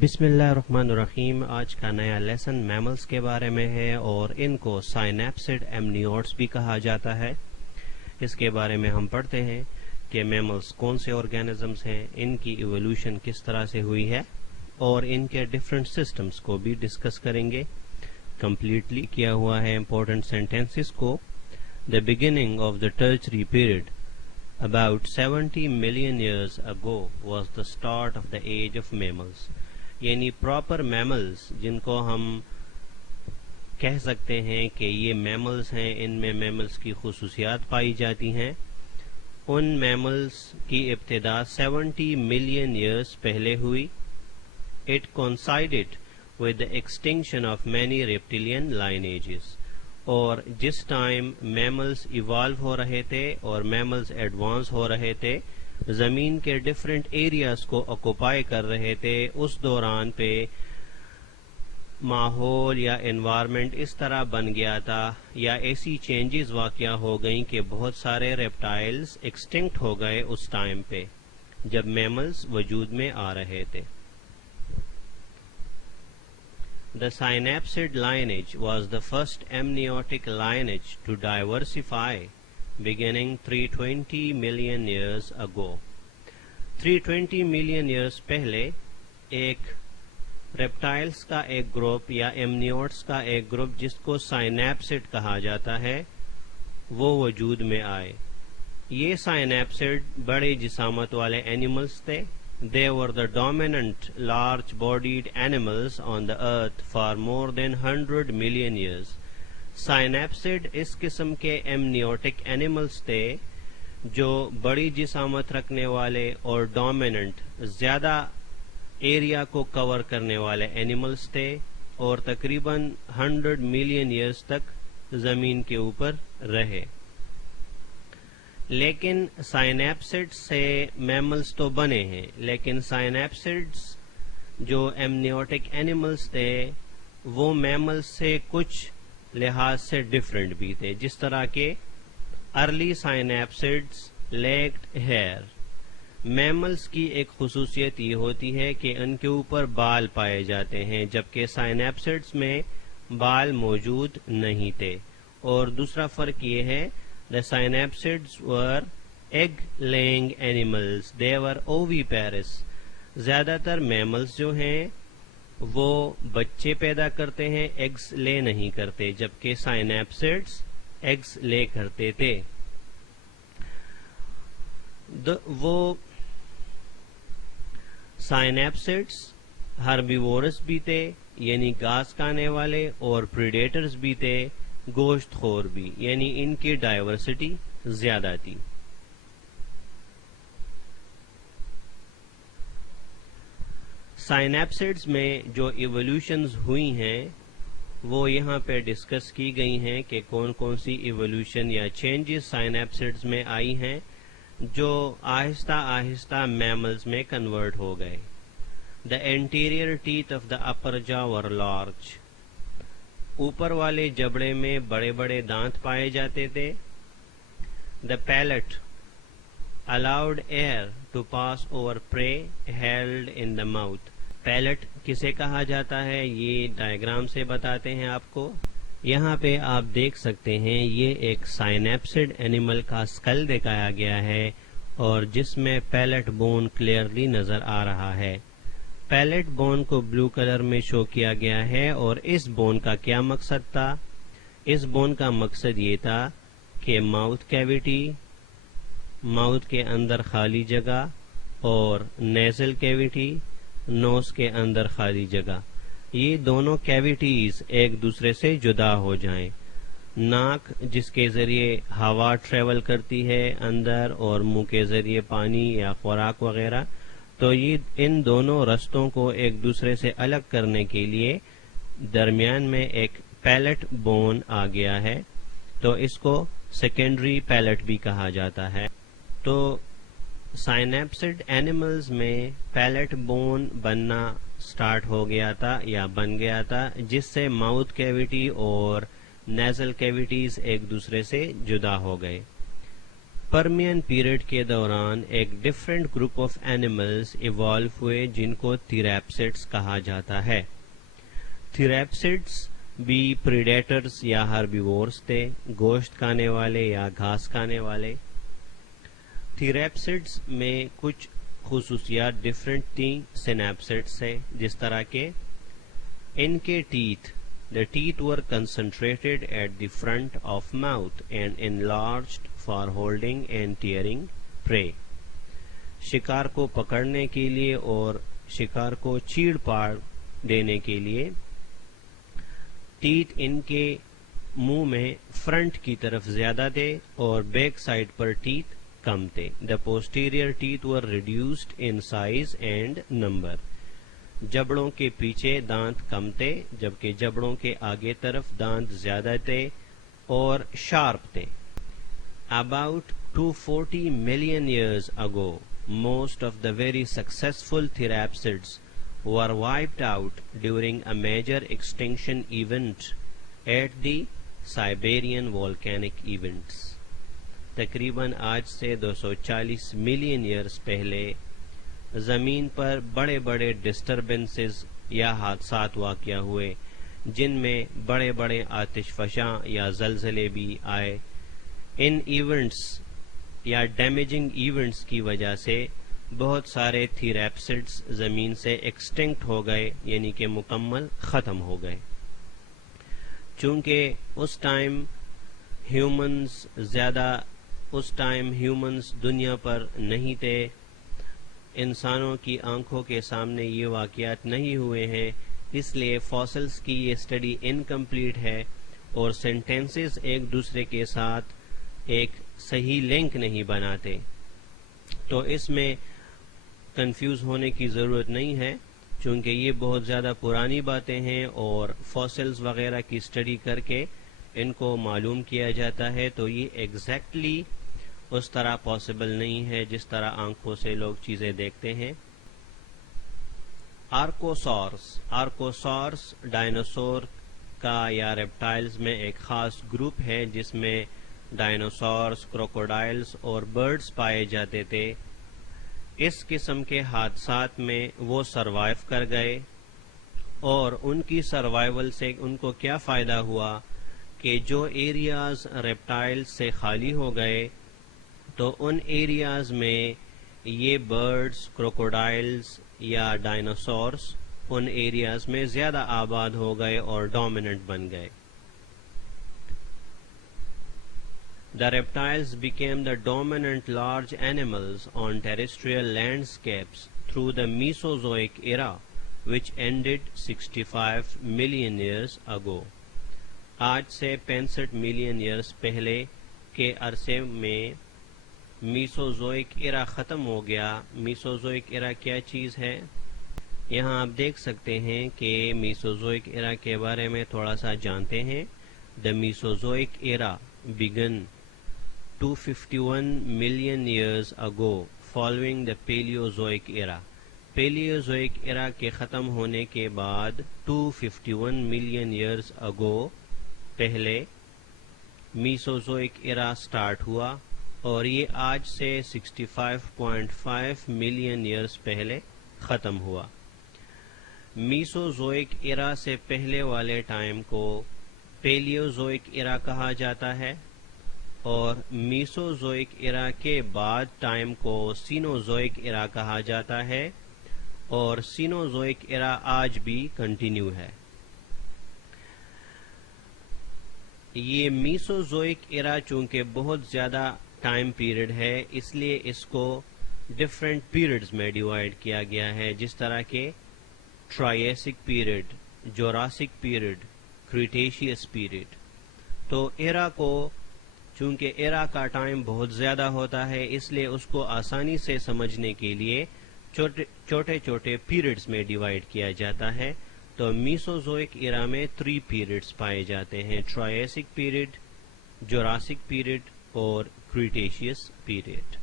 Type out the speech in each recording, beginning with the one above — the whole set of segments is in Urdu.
بسم اللہ الرحمن الرحیم. آج کا نیا لیسن میملز کے بارے میں ہے اور ان کو سائنیپسڈ ایمنیوٹس بھی کہا جاتا ہے. اس کے بارے میں ہم پڑھتے ہیں کہ میملز کون سے آرگینزمز ہیں, ان کی ایوولوشن کس طرح سے ہوئی ہے اور ان کے ڈفرینٹ سسٹمز کو بھی ڈسکس کریں گے. کمپلیٹلی کیا ہوا ہے امپورٹنٹ سینٹینسز کو. The beginning of the Tertiary period about 70 million years ago was the start of the age of mammals. یعنی پراپر میملز جن کو ہم کہہ سکتے ہیں کہ یہ میملز ہیں, ان میں میملز کی خصوصیات پائی جاتی ہیں, ان میملز کی ابتدا 70 ملین ایئرز پہلے ہوئی. It coincided with the extinction of many reptilian lineages. اور جس ٹائم میملز ایوالو ہو رہے تھے اور میملز ایڈوانس ہو رہے تھے, زمین کے ڈفرینٹ ایریاز کو آکوپائی کر رہے تھے, اس دوران پہ ماحول یا انوائرمنٹ اس طرح بن گیا تھا یا ایسی چینجز واقع ہو گئیں کہ بہت سارے ریپٹائلز ایکسٹنکٹ ہو گئے اس ٹائم پہ جب میملز وجود میں آ رہے تھے. The synapsid lineage was the first amniotic lineage to diversify beginning 320 million years ago. 320 million years پہلے ایک ریپٹائلز کا ایک گروپ یا ایمنیوٹس کا ایک گروپ جس کو سائنیپسڈ کہا جاتا ہے وہ وجود میں آئے. یہ سائنیپسڈ بڑے جسامت والے اینیملز تھے. They were the dominant large-bodied animals on the earth for more than 100 million years. Synapsid اس قسم کے ایمنیوٹک اینیملز تھے جو بڑی جسامت رکھنے والے اور ڈومیننٹ زیادہ ایریا کو کور کرنے والے اینیملز تھے اور تقریباً 100 ملین ایئرز تک زمین کے اوپر رہے. لیکن سائنیپسڈ سے میملز تو بنے ہیں, لیکن سائنیپسڈز جو ایمنیوٹک اینیملز تھے وہ میملز سے کچھ لحاظ سے ڈفرینٹ بھی تھے. جس طرح کہ ارلی سائنیپسڈز لیکڈ ہیئر. میملز کی ایک خصوصیت یہ ہوتی ہے کہ ان کے اوپر بال پائے جاتے ہیں جبکہ سائنیپسڈز میں بال موجود نہیں تھے. اور دوسرا فرق یہ ہے, the synapsids were egg-laying animals. They were oviparous. زیادہ تر میملز جو ہیں وہ بچے پیدا کرتے ہیں, ایگز لے نہیں کرتے, جبکہ سائنیپسڈز ایگز لے کرتے تھے. وہ سائنیپسڈز ہربیورس بھی تھے یعنی گھاس کھانے والے, اور پریڈیٹرز بھی تھے گوشت خور بھی, یعنی ان کی ڈائیورسٹی زیادہ تھی. سائنیپسڈز میں جو ایوولوشنز ہوئی ہیں وہ یہاں پہ ڈسکس کی گئی ہیں کہ کون کون سی ایوولوشن یا چینجز سائنیپسڈز میں آئی ہیں جو آہستہ آہستہ میملز میں کنورٹ ہو گئے. The anterior teeth of the upper jaw were large. اوپر والے جبڑے میں بڑے بڑے دانت پائے جاتے تھے. The palate allowed air to pass over prey held in the mouth. Palate کسے کہا جاتا ہے یہ ڈائیگرام سے بتاتے ہیں آپ کو. یہاں پہ آپ دیکھ سکتے ہیں یہ ایک سائنیپسڈ اینیمل کا اسکل دکھایا گیا ہے اور جس میں پیلٹ بون کلیئرلی نظر آ رہا ہے. پیلٹ بون کو بلو کلر میں شو کیا گیا ہے. اور اس بون کا کیا مقصد تھا؟ اس بون کا مقصد یہ تھا کہ ماؤتھ کیویٹی, ماؤتھ کے اندر خالی جگہ, اور نیزل کیویٹی, نوز کے اندر خالی جگہ, یہ دونوں کیویٹیز ایک دوسرے سے جدا ہو جائیں. ناک جس کے ذریعے ہوا ٹریول کرتی ہے اندر اور منہ کے ذریعے پانی یا خوراک وغیرہ, تو یہ ان دونوں رستوں کو ایک دوسرے سے الگ کرنے کے لیے درمیان میں ایک پیلٹ بون آ گیا ہے, تو اس کو سیکنڈری پیلٹ بھی کہا جاتا ہے. تو سائنیپسڈ اینیملز میں پیلٹ بون بننا سٹارٹ ہو گیا تھا یا بن گیا تھا, جس سے ماؤتھ کیویٹی اور نیزل کیویٹیز ایک دوسرے سے جدا ہو گئے. پرمین پیریڈ کے دوران ایک different group of animals evolve ہوئے جن کو تھیراپسڈس کہا جاتا ہے. تھیراپسڈس بھی پریڈیٹرز یا ہربیورز تھے، گوشت کھانے والے یا گھاس کھانے والے. تھیراپسڈس میں کچھ خصوصیات ڈفرینٹ تھیں سینیپسڈ سے، جس طرح کہ ان کے the teeth were concentrated at the front of mouth and enlarged for holding and tearing prey. شکار کو پکڑنے کے لیے اور شکار کو چیڑ پاڑ دینے کے لیے ٹیتھ ان کے منہ میں فرنٹ کی طرف زیادہ تھے اور بیک سائڈ پر ٹیتھ کم تھے. The posterior teeth were reduced in size and number. جبڑوں کے پیچھے دانت کم تھے جبکہ جبڑوں کے آگے طرف دانت زیادہ تھے اور شارپ تھے. About 240 million years ago, most of the very successful therapsids were wiped out during a major extinction event at the Siberian volcanic events. تقریباً آج سے 240 ملین ایئرز پہلے زمین پر بڑے بڑے ڈسٹربنسز یا حادثات واقع ہوئے جن میں بڑے بڑے آتش فشاں یا زلزلے بھی آئے. ان ایونٹس یا ڈیمیجنگ ایونٹس کی وجہ سے بہت سارے تھیراپسڈس زمین سے ایکسٹنکٹ ہو گئے، یعنی کہ مکمل ختم ہو گئے. چونکہ اس ٹائم ہیومنز دنیا پر نہیں تھے، انسانوں کی آنکھوں کے سامنے یہ واقعات نہیں ہوئے ہیں، اس لیے فاسلز کی یہ اسٹڈی انکمپلیٹ ہے اور سینٹینسز ایک دوسرے کے ساتھ ایک صحیح لنک نہیں بناتے. تو اس میں کنفیوز ہونے کی ضرورت نہیں ہے، چونکہ یہ بہت زیادہ پرانی باتیں ہیں اور فاسلز وغیرہ کی اسٹڈی کر کے ان کو معلوم کیا جاتا ہے. تو یہ ایگزیکٹلی اس طرح پاسبل نہیں ہے جس طرح آنکھوں سے لوگ چیزیں دیکھتے ہیں. آرکوسورس ڈائناسور کا یا ریپٹائلز میں ایک خاص گروپ ہے جس میں ڈائناسورس، کروکوڈائلز اور برڈز پائے جاتے تھے. اس قسم کے حادثات میں وہ سروائیو کر گئے اور ان کی سروائیول سے ان کو کیا فائدہ ہوا کہ جو ایریاز ریپٹائل سے خالی ہو گئے تو ان ایریاز میں یہ برڈز، کروکوڈائلز یا ڈائناسورس ان ایریاز میں زیادہ آباد ہو گئے اور ڈومیننٹ بن گئے. The reptiles became the dominant large animals on terrestrial landscapes through the Mesozoic era, which ended 65 million years ago. آج سے 65 ملین ایئرز پہلے کے عرصے میں میسوزوئک ایرا ختم ہو گیا. میسوزوئک ایرا کیا چیز ہے؟ یہاں آپ دیکھ سکتے ہیں کہ میسوزوئک ایرا کے بارے میں تھوڑا سا جانتے ہیں. The Mesozoic era began 251 million years ago following the Paleozoic era. پیلیوزوئک ایرا کے ختم ہونے کے بعد 251 ملین ایئرز اگو پہلے میسوزوئک ایرا سٹارٹ ہوا اور یہ آج سے 65.5 ملین ایئرز پہلے ختم ہوا. میسوزوئک ایرا سے پہلے والے ٹائم کو پیلیوزوئک ایرا کہا جاتا ہے اور میسوزوئک ایرا کے بعد ٹائم کو سینوزوئک ایرا کہا جاتا ہے اور سینوزوئک ایرا آج بھی کنٹینیو ہے. یہ میسوزوئک ایرا چونکہ بہت زیادہ ٹائم پیریڈ ہے اس لیے اس کو ڈفرینٹ پیریڈز میں ڈیوائڈ کیا گیا ہے، جس طرح کہ ٹرائیسک پیریڈ، جوراسک پیریڈ، کریٹیشیس پیریڈ. تو ایرا کو چونکہ ایرا کا ٹائم بہت زیادہ ہوتا ہے اس لیے اس کو آسانی سے سمجھنے کے لیے چھوٹے چھوٹے پیریڈز میں ڈیوائڈ کیا جاتا ہے. تو میسوزوئک ایرا میں 3 پیریڈز پائے جاتے ہیں: ٹرائیسک پیریڈ، جوراسک پیریڈ اور کریٹیشیس پیریڈ.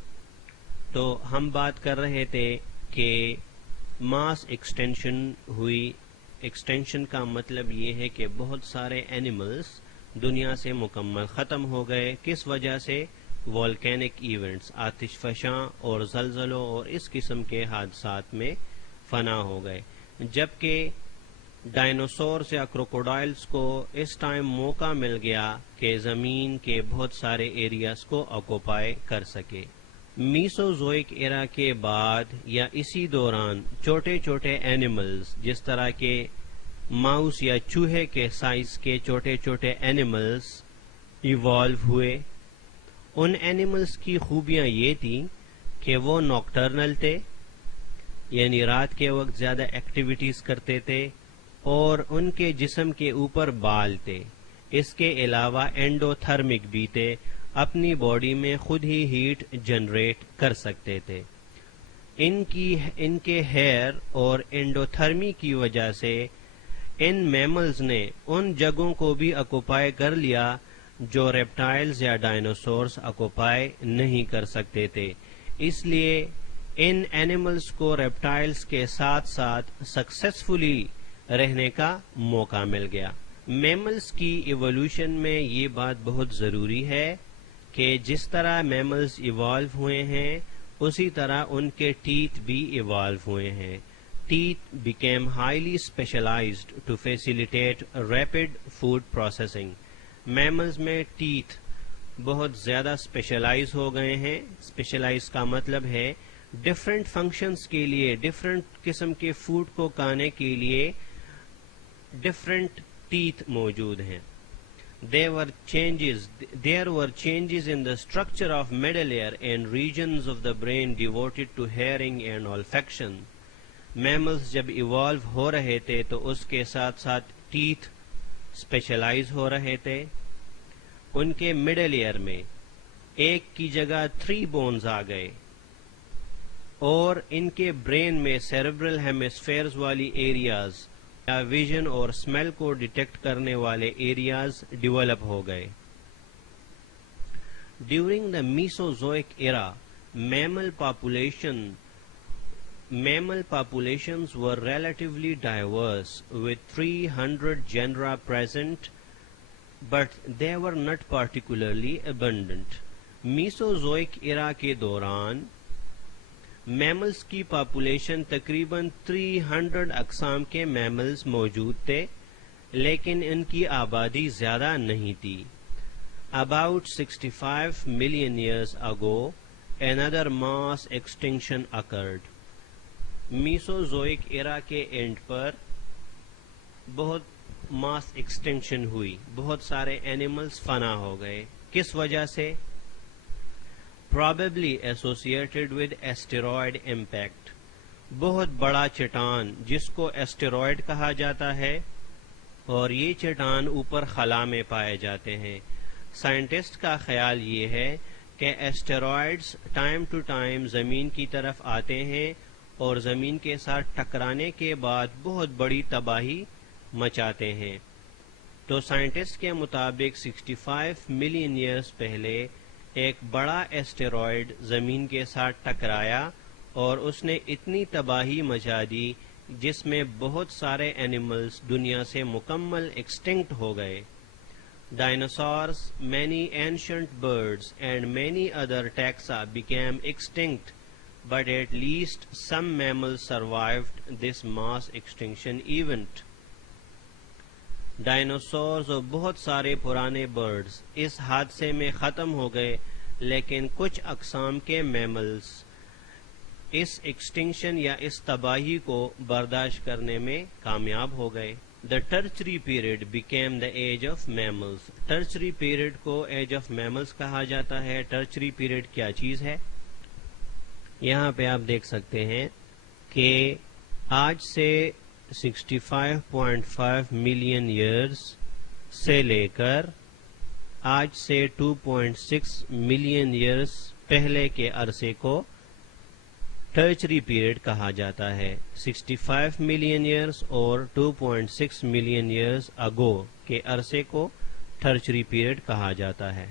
تو ہم بات کر رہے تھے کہ ماس ایکسٹینشن ہوئی. ایکسٹینشن کا مطلب یہ ہے کہ بہت سارے اینیملز دنیا سے مکمل ختم ہو گئے. کس وجہ سے؟ والکینک ایونٹس، آتش فشاں اور زلزلوں اور اس قسم کے حادثات میں فنا ہو گئے، جبکہ ڈائنوسورز یا کروکوڈائلز کو اس ٹائم موقع مل گیا کہ زمین کے بہت سارے ایریاز کو آکوپائی کر سکے۔ میسوزوئک ایرا کے بعد یا اسی دوران چھوٹے چھوٹے اینیملز جس طرح کے ماؤس یا چوہے کے سائز کے چھوٹے چھوٹے اینیملز ایوالو ہوئے۔ ان اینیملز کی خوبیاں یہ تھیں کہ وہ نوکٹرنل تھے، یعنی رات کے وقت زیادہ ایکٹیویٹیز کرتے تھے، اور ان کے جسم کے اوپر بال تھے۔ اس کے علاوہ اینڈوتھرمک بھی تھے، اپنی باڈی میں خود ہی ہیٹ جنریٹ کر سکتے تھے۔ ان کے ہیئر اور اینڈوتھرمی کی وجہ سے ان میملز نے ان جگہوں کو بھی آکوپائی کر لیا جو ریپٹائلز یا ڈائنوسورز آکوپائی نہیں کر سکتے تھے۔ اس لیے ان اینیملز کو ریپٹائلز کے ساتھ ساتھ سکسیسفلی رہنے کا موقع مل گیا۔ میملز کی ایوولوشن میں یہ بات بہت ضروری ہے کہ جس طرح میملز ایوالو ہوئے ہیں اسی طرح ان کے ٹیتھ بھی ایوالو ہوئے ہیں۔ Teeth became highly specialised to facilitate rapid food processing. Mammals میں ٹیتھ بہت زیادہ اسپیشلائز ہو گئے ہیں۔ اسپیشلائز کا مطلب ہے ڈفرینٹ فنکشنز کے لیے، ڈفرینٹ قسم کے فوڈ کو کھانے کے لیے ڈفرینٹ ٹیتھ موجود ہیں۔ There were changes in the structure of middle ear and regions of the brain devoted to hearing and olfaction. Mammals جب ایوالو ہو رہے تھے تو اس کے ساتھ ساتھ ٹیتھ اسپیشلائز ہو رہے تھے۔ ان کے مڈل ایئر میں ایک کی جگہ 3 بونز آ گئے، اور ان کے برین میں سیریبرل ہیمسفیئرز والی ایریاز یا ویژن اور اسمیل کو ڈیٹیکٹ کرنے والے ایریاز ڈیولپ ہو گئے۔ During the Mesozoic era mammal populations were relatively diverse with 300 genera present, but they were not particularly abundant. میسوزوئک ایرا کے دوران میملز کی پاپولیشن تقریباً 300 اقسام کے میملز موجود تھے، لیکن ان کی آبادی زیادہ نہیں تھی۔ About 65 million years ago, another mass extinction occurred. میسوزوئک ایرا کے اینڈ پر بہت ماس ایکسٹینکشن ہوئی، بہت سارے اینیملز فنا ہو گئے۔ کس وجہ سے؟ probably associated with asteroid impact. بہت بڑا چٹان جس کو ایسٹیرائڈ کہا جاتا ہے، اور یہ چٹان اوپر خلا میں پائے جاتے ہیں۔ سائنٹسٹ کا خیال یہ ہے کہ ایسٹیرائڈز ٹائم ٹو ٹائم زمین کی طرف آتے ہیں اور زمین کے ساتھ ٹکرانے کے بعد بہت بڑی تباہی مچاتے ہیں۔ تو سائنٹسٹ کے مطابق 65 ملین ایئرز پہلے ایک بڑا ایسٹیرائڈ زمین کے ساتھ ٹکرایا اور اس نے اتنی تباہی مچا دی جس میں بہت سارے اینیملز دنیا سے مکمل ایکسٹنکٹ ہو گئے۔ Dinosaurs, many ancient birds and many other taxa became extinct, but at least some mammals survived this mass extinction event. Dinosaurs اور بہت سارے پرانے برڈز اس حادثے میں ختم ہو گئے، لیکن کچھ اقسام کے میملز اس ایکسٹنکشن یا اس تباہی کو برداشت کرنے میں کامیاب ہو گئے۔ The Tertiary period became the age of mammals. Tertiary period کو age of mammals کہا جاتا ہے۔ Tertiary period کیا چیز ہے؟ یہاں پہ آپ دیکھ سکتے ہیں کہ آج سے 65.5 ملین ایئرز سے لے کر آج سے 2.6 ملین ایئرز پہلے کے عرصے کو ٹرچری پیریڈ کہا جاتا ہے۔ 65 ملین ایئرز اور 2.6 ملین ایئرز اگو کے عرصے کو ٹرچری پیریڈ کہا جاتا ہے۔